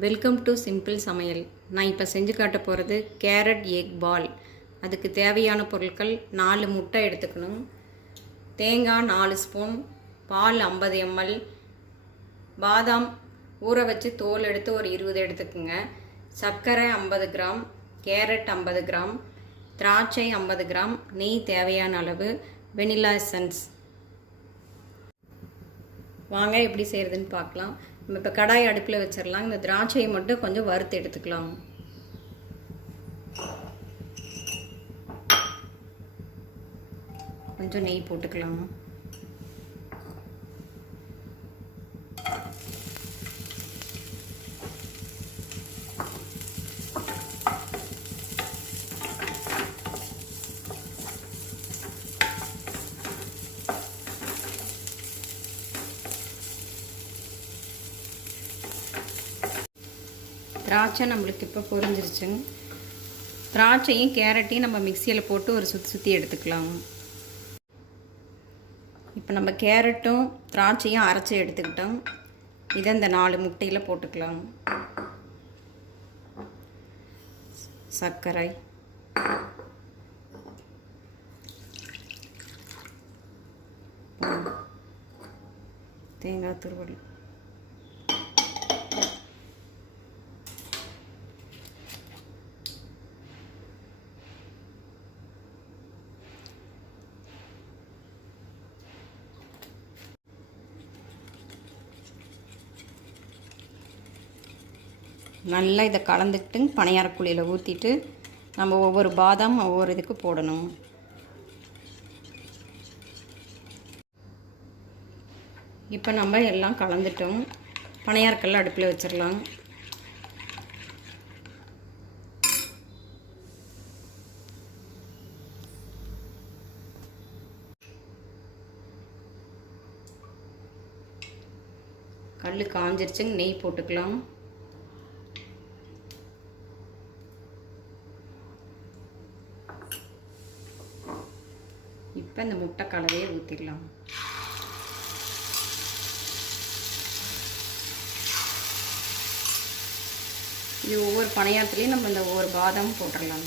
Welcome to simple சமையல். நான் இப்போ செஞ்சு காட்ட போகிறது கேரட் எக் பால். அதுக்கு தேவையான பொருட்கள் 4 முட்டை எடுத்துக்கணும், தேங்காய் 4 ஸ்பூன், பால் 50 ml, பாதாம் ஊற வச்சு தோல் எடுத்து ஒரு 20 எடுத்துக்கோங்க, சர்க்கரை 50 கிராம், கேரட் 50 கிராம், திராட்சை 50 கிராம், நெய் தேவையான அளவு, வெனிலா எசன்ஸ். வாங்க எப்படி செய்கிறதுன்னு பார்க்கலாம். நம்ம இப்போ கடாய் அடுப்பில் வச்சிடலாம். இந்த திராட்சையை மட்டும் கொஞ்சம் வறுத்து எடுத்துக்கலாம். கொஞ்சம் நெய் போட்டுக்கலாம். திராட்சை நம்மளுக்கு இப்போ பொரிஞ்சிருச்சுங்க. திராட்சையும் கேரட்டையும் நம்ம மிக்சியில் போட்டு ஒரு சுற்றி எடுத்துக்கலாம். இப்போ நம்ம கேரட்டும் திராட்சையும் அரைச்சி எடுத்துக்கிட்டோம். இதை இந்த 4 முட்டையில் போட்டுக்கலாம். சர்க்கரை, தேங்காய் துருவல், நல்லா இதை கலந்துக்கிட்டு பணியாரக்குழியில் ஊற்றிட்டு நம்ம ஒவ்வொரு பாதாம் ஒவ்வொரு இதுக்கு போடணும். இப்போ நம்ம எல்லாம் கலந்துட்டோம். பணியாரக்கல்ல அடுப்பில் வச்சிடலாம். கல் காஞ்சிருச்சுங்க. நெய் போட்டுக்கலாம். இப்போ இந்த முட்டை கலவையை ஊற்றிடலாம். இது ஒவ்வொரு பணியாரத்துலேயும் நம்ம இந்த ஒவ்வொரு பாதாம் போட்டுடலாம்.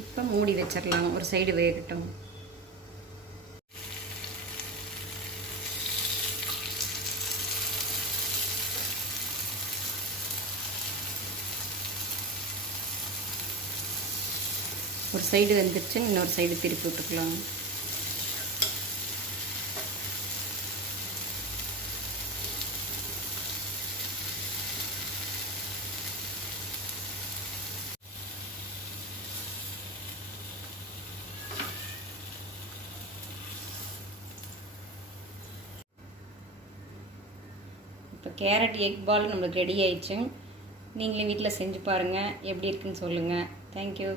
இப்போ மூடி வச்சிடலாம். ஒரு சைடு வேகட்டும். ஒரு சைடு வெந்துருச்சு, இன்னொரு சைடு திருப்பி விட்டுக்கலாம். இப்போ கேரட் எக் பால் நம்மளுக்கு ரெடி ஆயிடுச்சு. நீங்களும் வீட்டில் செஞ்சு பாருங்கள். எப்படி இருக்குன்னு சொல்லுங்கள். தேங்க்யூ.